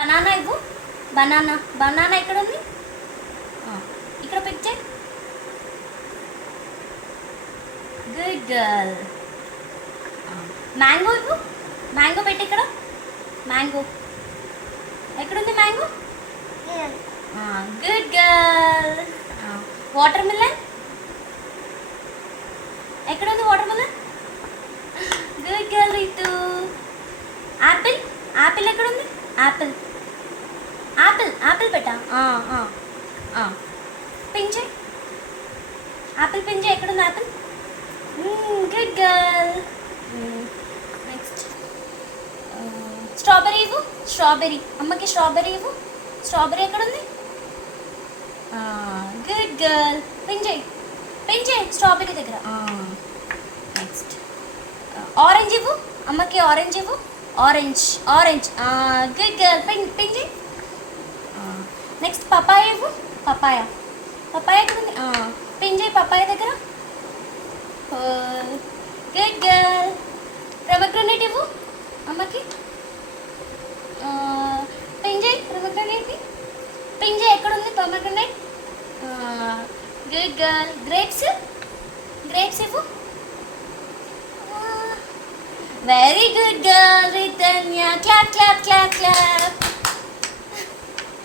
Banana ఇవ్వు. Banana banana ఎక్కడ ఉంది? ఇక్కడ పిక్ చేయి. Good girl. మ్యాంగో ఇవ్వు. మ్యాంగో పెట్టి ఇక్కడ. మ్యాంగో ఎక్కడుంది? Mango. Good girl. Watermelon ఎక్కడుంది? Watermelon. Good girl Ritu. Apple. Apple ఎక్కడుంది? యాపిల్. యాపిల్ యాపిల్ పెట్టా. పించే. యాపిల్ పించే. ఎక్కడుంది apple? Good girl. Next strawberry ఇవ్వు. స్ట్రాబెర్రీ అమ్మకి స్ట్రాబెర్రీ ఇవ్వు. స్ట్రాబెర్రీ ఎక్కడుంది? Good girl. పించే పించే స్ట్రాబెర్రీ దగ్గర. నెక్స్ట్ ఆరెంజ్ ఇవ్వు. అమ్మకి ఆరెంజ్ ఇవ్వు. Orange orange. Good girl. పించే. నెక్స్ట్ పపాయ ఇవ్వు. పపాయ. పపాయ ఎక్కడుంది? పించే పపాయ దగ్గర. Good girl. ప్రొమగ్రనేట్ ఇవ్వు అమ్మకి. పింజే ప్రొమగ్రనేట్ని. పింజే ఎక్కడుంది? Pomegranate. Good girl. Grapes. Grapes ఇవ్వు. Very good girl Ritanya. Clap clap clap clap.